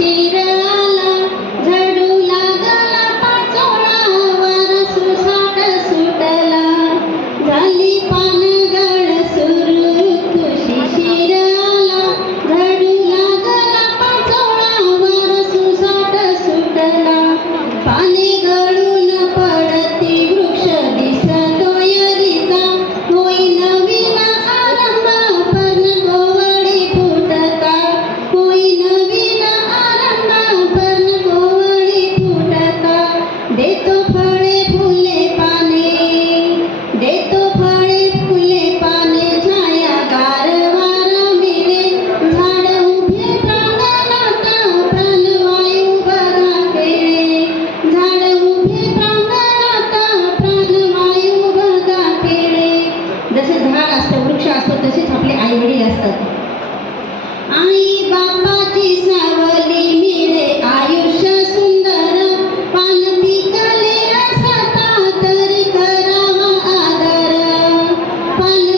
see आईवडील असतात. आई बापाची सावली मिळे आयुष्य सुंदर. पान पिकाले असा तर करावा आदर. पान